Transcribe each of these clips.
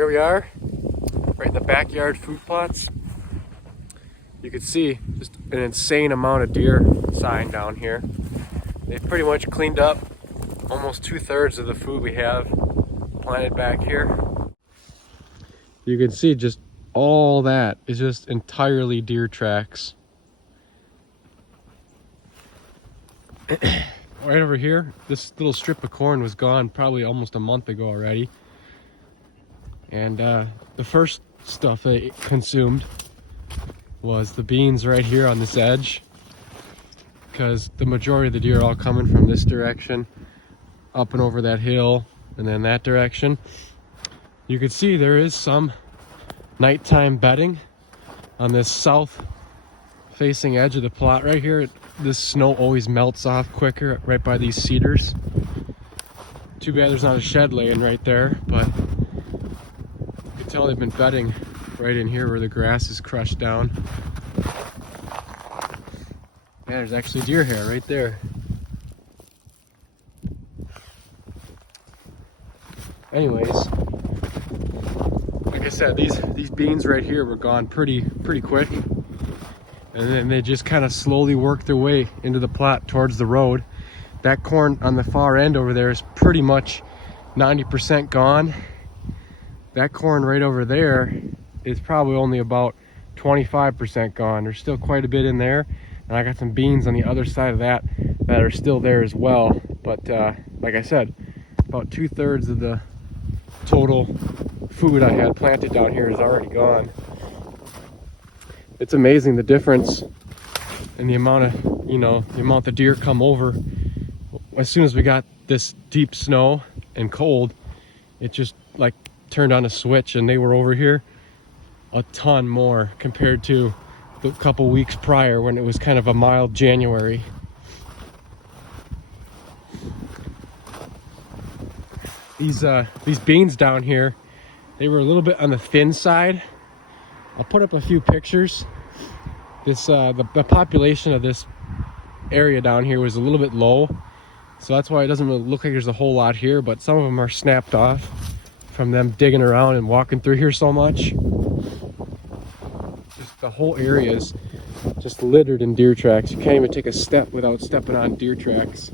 here we are, right in the backyard food plots. You can see just an insane amount of deer sign down here. They've pretty much cleaned up almost 2/3 of the food we have planted back here. You can see just all that is just entirely deer tracks. Right over here, this little strip of corn was gone probably almost a month ago already. And the first stuff they consumed was the beans right here on this edge, because the majority of the deer are all coming from this direction, up and over that hill, and then that direction. You can see there is some nighttime bedding on this south facing edge of the plot right here. This snow always melts off quicker right by these cedars. Too bad there's not a shed laying right there, but you can tell they've been bedding right in here where the grass is crushed down. Yeah, there's actually deer hair right there. Anyways, like I said, these beans right here were gone pretty quick. And then they just kind of slowly worked their way into the plot towards the road. That corn on the far end over there is pretty much 90% gone. That corn right over there is probably only about 25% gone. There's still quite a bit in there. And I got some beans on the other side of that are still there as well. But like I said, about 2/3 of the total food I had planted down here is already gone. It's amazing the difference in the amount of, the amount the deer come over. As soon as we got this deep snow and cold, it just like turned on a switch and they were over here a ton more compared to the couple weeks prior when it was kind of a mild January. These beans down here, they were a little bit on the thin side. I'll put up a few pictures. The population of this area down here was a little bit low, so that's why it doesn't really look like there's a whole lot here, but some of them are snapped off from them digging around and walking through here so much. Just the whole area is just littered in deer tracks. You can't even take a step without stepping on deer tracks.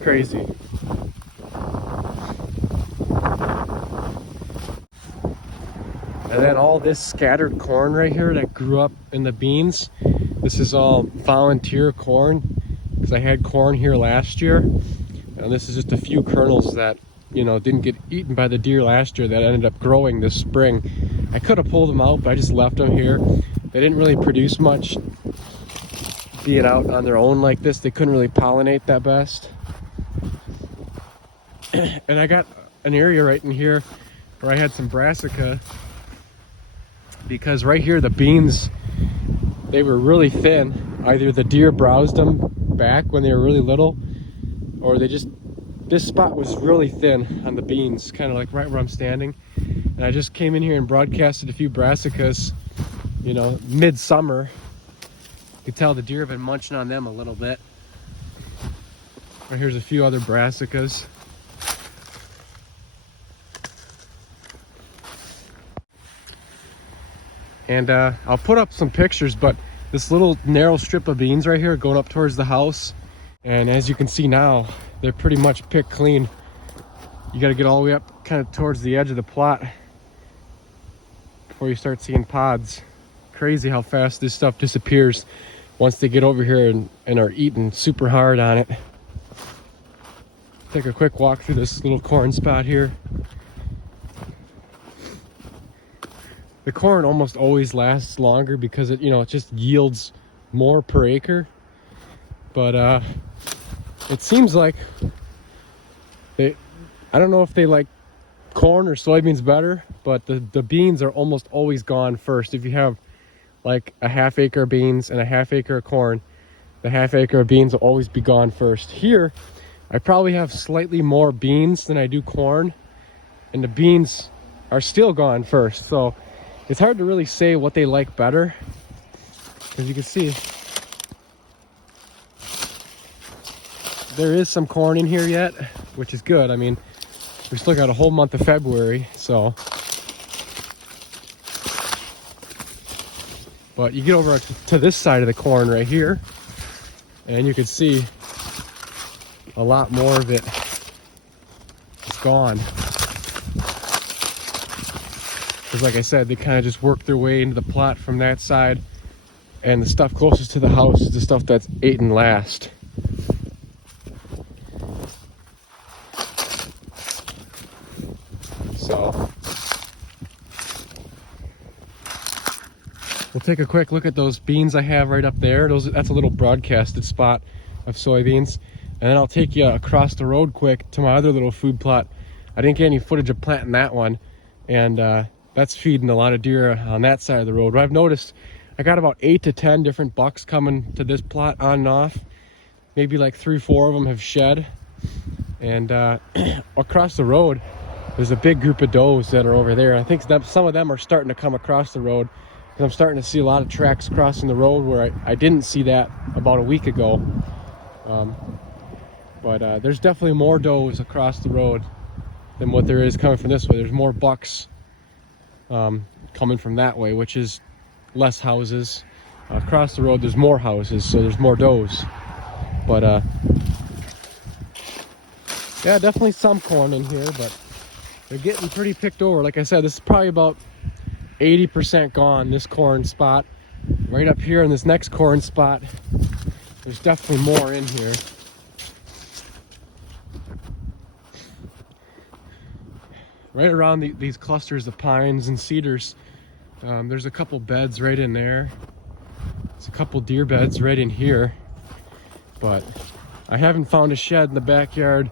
Crazy. And then all this scattered corn right here that grew up in the beans, this is all volunteer corn, because I had corn here last year. And this is just a few kernels that, didn't get eaten by the deer last year that ended up growing this spring. I could have pulled them out, but I just left them here. They didn't really produce much being out on their own like this. They couldn't really pollinate that best. And I got an area right in here where I had some brassica, because right here the beans, they were really thin. Either the deer browsed them back when they were really little, or this spot was really thin on the beans, kind of like right where I'm standing. And I just came in here and broadcasted a few brassicas, midsummer. You can tell the deer have been munching on them a little bit. Right here's a few other brassicas. And I'll put up some pictures, but this little narrow strip of beans right here going up towards the house, and as you can see now, they're pretty much picked clean. You got to get all the way up kind of towards the edge of the plot before you start seeing pods. Crazy how fast this stuff disappears once they get over here and are eating super hard on it. Take a quick walk through this little corn spot here. The corn almost always lasts longer because it just yields more per acre. But it seems like I don't know if they like corn or soybeans better, but the beans are almost always gone first. If you have like a half acre of beans and a half acre of corn, the half acre of beans will always be gone first. Here, I probably have slightly more beans than I do corn, and the beans are still gone first. So it's hard to really say what they like better, because you can see there is some corn in here yet, which is good. I mean, we still got a whole month of February, so But you get over to this side of the corn right here, and you can see a lot more of it is gone. Because like I said, they kind of just work their way into the plot from that side, and the stuff closest to the house is the stuff that's eaten last. So we'll take a quick look at those beans I have right up there. That's a little broadcasted spot of soybeans. And then I'll take you across the road quick to my other little food plot. I didn't get any footage of planting that one, and that's feeding a lot of deer on that side of the road. But I've noticed I got about 8 to 10 different bucks coming to this plot on and off. Maybe like 3-4 of them have shed. And across the road, there's a big group of does that are over there. I think some of them are starting to come across the road, because I'm starting to see a lot of tracks crossing the road where I didn't see that about a week ago. But there's definitely more does across the road than what there is coming from this way. There's more bucks coming from that way, which is less houses. Across the road there's more houses, so there's more does. But yeah, definitely some corn in here, but they're getting pretty picked over. Like I said, this is probably about 80% gone, this corn spot. Right up here in this next corn spot, there's definitely more in here. Right around these clusters of pines and cedars, there's a couple beds right in there. There's a couple deer beds right in here. But I haven't found a shed in the backyard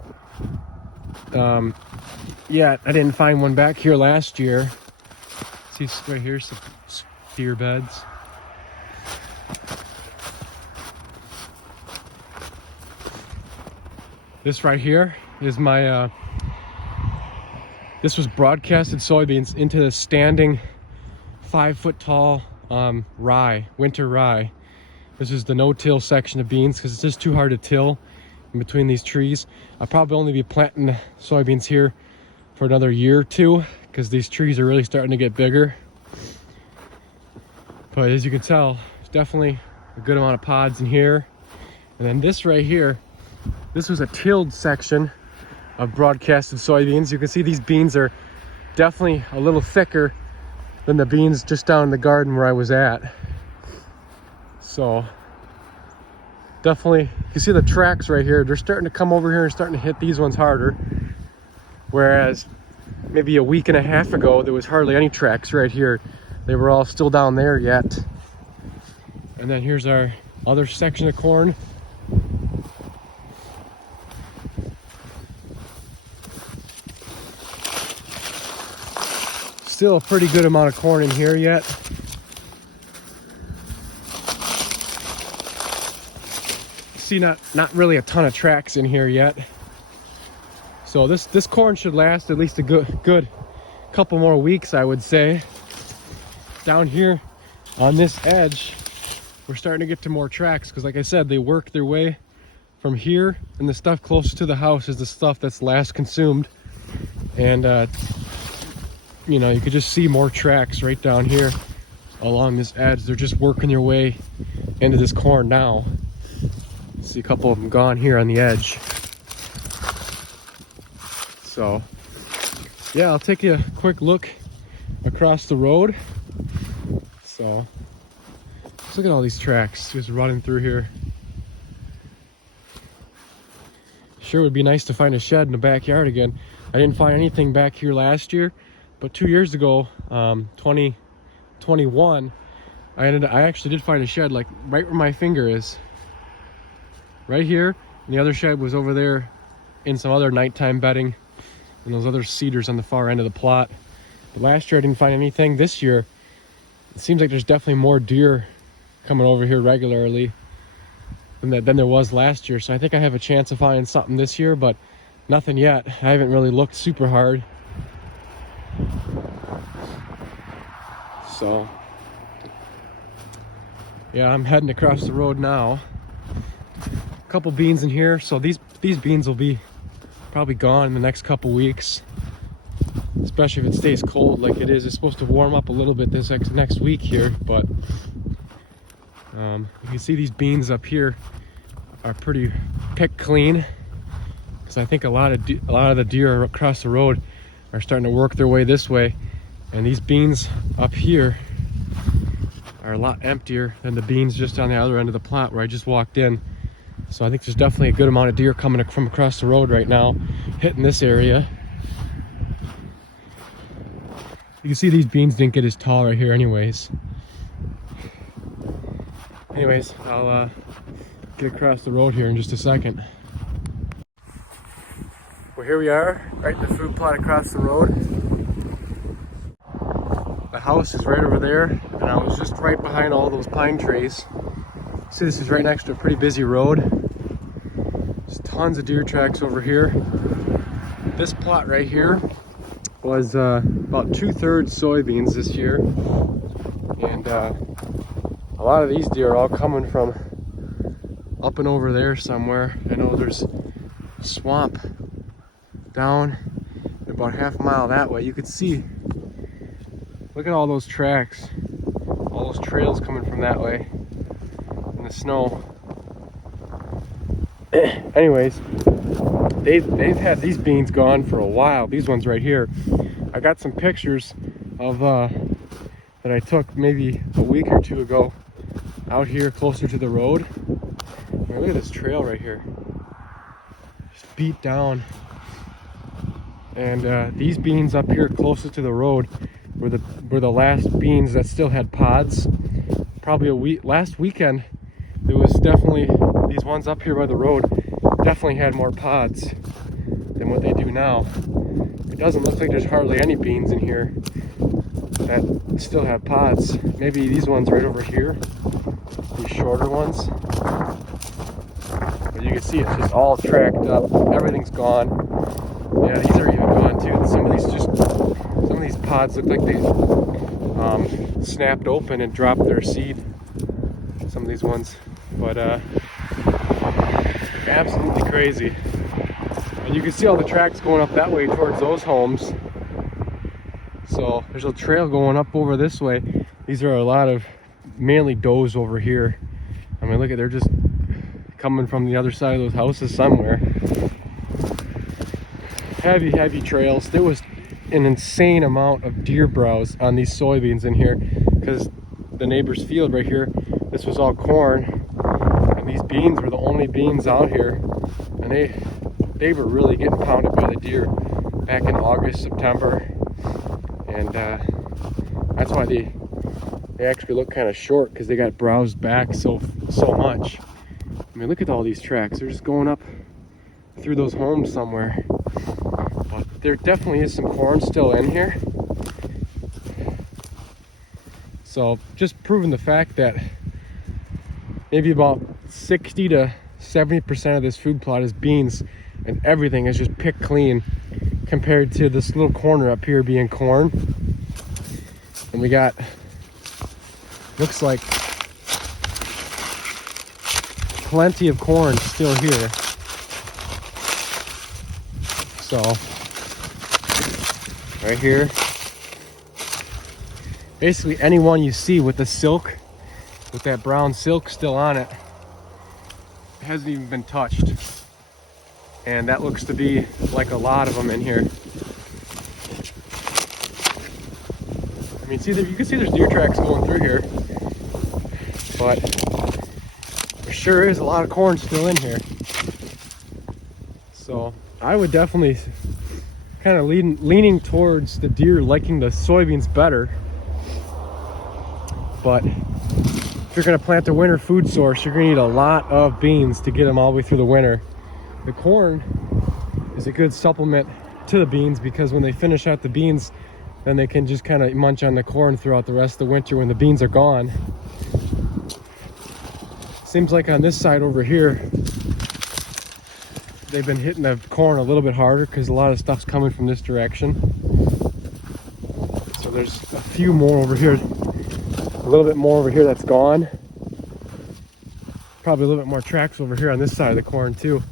yet. I didn't find one back here last year. See right here, some deer beds. This right here is my this was broadcasted soybeans into the standing 5-foot tall rye, winter rye. This is the no-till section of beans because it's just too hard to till in between these trees. I'll probably only be planting soybeans here for another year or two because these trees are really starting to get bigger. But as you can tell, there's definitely a good amount of pods in here. And then this right here, this was a tilled section of broadcasted soybeans. You can see these beans are definitely a little thicker than the beans just down in the garden where I was at. So definitely, you can see the tracks right here. They're starting to come over here and starting to hit these ones harder. Whereas maybe a week and a half ago, there was hardly any tracks right here. They were all still down there yet. And then here's our other section of corn. Still a pretty good amount of corn in here yet. See, not really a ton of tracks in here yet. So this corn should last at least a good couple more weeks, I would say. Down here on this edge, we're starting to get to more tracks because, like I said, they work their way from here, and the stuff closest to the house is the stuff that's last consumed. And you know, you could just see more tracks right down here along this edge. They're just working their way into this corn now. See a couple of them gone here on the edge. So yeah, I'll take you a quick look across the road. So let's look at all these tracks just running through here. Sure would be nice to find a shed in the backyard again. I didn't find anything back here last year, but 2 years ago, 2021, I actually did find a shed like right where my finger is. Right here, and the other shed was over there in some other nighttime bedding and those other cedars on the far end of the plot. But last year I didn't find anything. This year, it seems like there's definitely more deer coming over here regularly than there was last year. So I think I have a chance of finding something this year, but nothing yet. I haven't really looked super hard. So yeah, I'm heading across the road now. A couple beans in here, so these beans will be probably gone in the next couple weeks, especially if it stays cold like it is. It's supposed to warm up a little bit this next week here, but You can see these beans up here are pretty picked clean, because I think a lot of the deer across the road are starting to work their way this way, and these beans up here are a lot emptier than the beans just on the other end of the plot where I just walked in. So I think there's definitely a good amount of deer coming from across the road right now, hitting this area. You can see these beans didn't get as tall right here anyways. Anyways, I'll get across the road here in just a second. Well, here we are, right in the food plot across the road. The house is right over there, and I was just right behind all those pine trees. See, this is right next to a pretty busy road. There's tons of deer tracks over here. This plot right here was about 2/3 soybeans this year, and a lot of these deer are all coming from up and over there somewhere. I know there's a swamp down about half a mile that way. You could see, look at all those tracks, all those trails coming from that way in the snow. Anyways, they've had these beans gone for a while, these ones right here. I got some pictures of that I took maybe a week or two ago out here closer to the road. Look at this trail right here, just beat down. And these beans up here closest to the road were the last beans that still had pods. Probably last weekend, there was definitely, these ones up here by the road definitely had more pods than what they do now. It doesn't look like there's hardly any beans in here that still have pods. Maybe these ones right over here, these shorter ones. But you can see it's just all tracked up. Everything's gone. Yeah, these are even gone too. Some of these pods look like they snapped open and dropped their seed. Some of these ones, but absolutely crazy. And you can see all the tracks going up that way towards those homes. So there's a trail going up over this way. These are a lot of mainly does over here. I mean, look at, they're just coming from the other side of those houses somewhere. Heavy trails. There was an insane amount of deer browse on these soybeans in here, because the neighbor's field right here, this was all corn, and these beans were the only beans out here, and they were really getting pounded by the deer back in August, September, and that's why they actually look kind of short, because they got browsed back so much. I mean, look at all these tracks. They're just going up through those homes somewhere. But there definitely is some corn still in here. So just proving the fact that maybe about 60 to 70% of this food plot is beans, and everything is just picked clean compared to this little corner up here being corn. And we got, looks like, plenty of corn still here. So right here, basically anyone you see with the silk, with that brown silk still on it, hasn't even been touched. And that looks to be like a lot of them in here. I mean, see, you can see there's deer tracks going through here, but there sure is a lot of corn still in here. So I would definitely kind of leaning towards the deer liking the soybeans better. But if you're going to plant a winter food source, you're going to need a lot of beans to get them all the way through the winter. The corn is a good supplement to the beans, because when they finish out the beans, then they can just kind of munch on the corn throughout the rest of the winter when the beans are gone. Seems like on this side over here, they've been hitting the corn a little bit harder because a lot of stuff's coming from this direction. So there's a few more over here, a little bit more over here that's gone. Probably a little bit more tracks over here on this side of the corn too,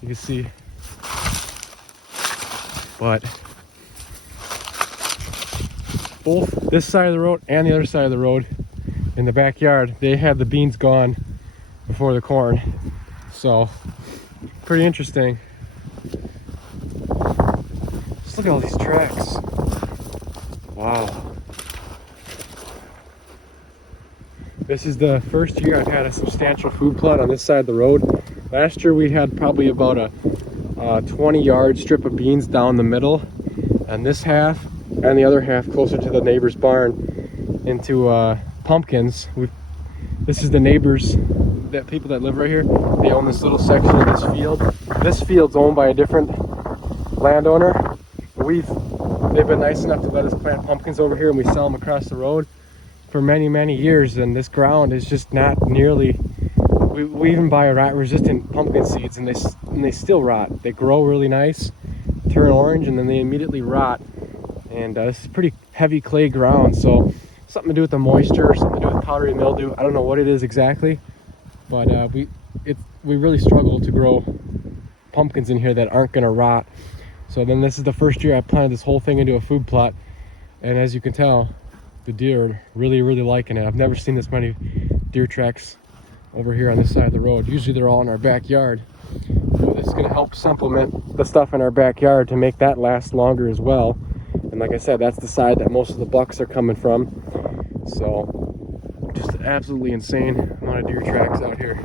you can see. But both this side of the road and the other side of the road, in the backyard, they had the beans gone before the corn. So pretty interesting. Just look at all these tracks. Wow. This is the first year I've had a substantial food plot on this side of the road. Last year we had probably about a 20-yard strip of beans down the middle, and this half and the other half closer to the neighbor's barn into pumpkins. This is the neighbors, that people that live right here. They own this little section of this field. This field's owned by a different landowner. They've been nice enough to let us plant pumpkins over here, and we sell them across the road for many years. And this ground is just not nearly. We even buy rot-resistant pumpkin seeds, and they still rot. They grow really nice, turn orange, and then they immediately rot. And this is pretty heavy clay ground, so something to do with the moisture, or something to do with powdery mildew. I don't know what it is exactly, but we really struggle to grow pumpkins in here that aren't going to rot. So then this is the first year I planted this whole thing into a food plot, and as you can tell, the deer are really liking it. I've never seen this many deer tracks over here on this side of the road. Usually they're all in our backyard. So this is going to help supplement the stuff in our backyard to make that last longer as well. And like I said, that's the side that most of the bucks are coming from. So just an absolutely insane amount of deer tracks out here.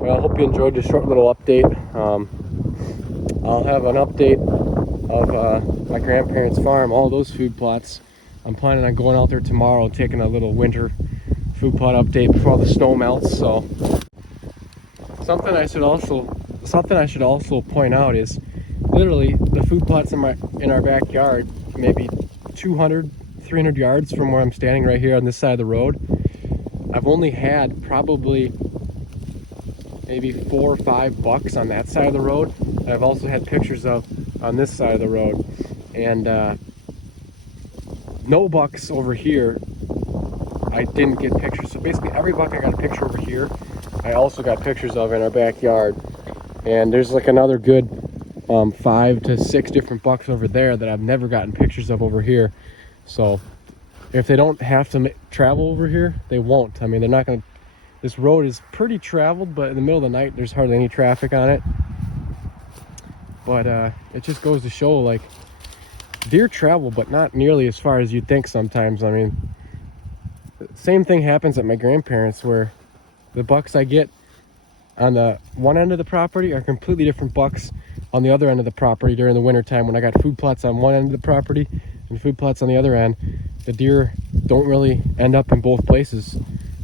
Well, I hope you enjoyed this short little update. I'll have an update of my grandparents' farm, all those food plots. I'm planning on going out there tomorrow and taking a little winter food plot update before all the snow melts. So something I should also point out is literally the food plots in our backyard, maybe 200-300 yards from where I'm standing right here on this side of the road. I've only had probably maybe 4 or 5 bucks on that side of the road that I've also had pictures of on this side of the road, and no bucks over here I didn't get pictures. So basically every buck I got a picture over here, I also got pictures of in our backyard. And there's like another good 5 to 6 different bucks over there that I've never gotten pictures of over here. So if they don't have to travel over here, they won't. I mean, they're not going to. This road is pretty traveled, but in the middle of the night there's hardly any traffic on it. But it just goes to show, like, deer travel, but not nearly as far as you'd think sometimes. I mean, same thing happens at my grandparents', where the bucks I get on the one end of the property are completely different bucks on the other end of the property during the winter time, when I got food plots on one end of the property and food plots on the other end. The deer don't really end up in both places.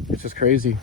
It's just crazy.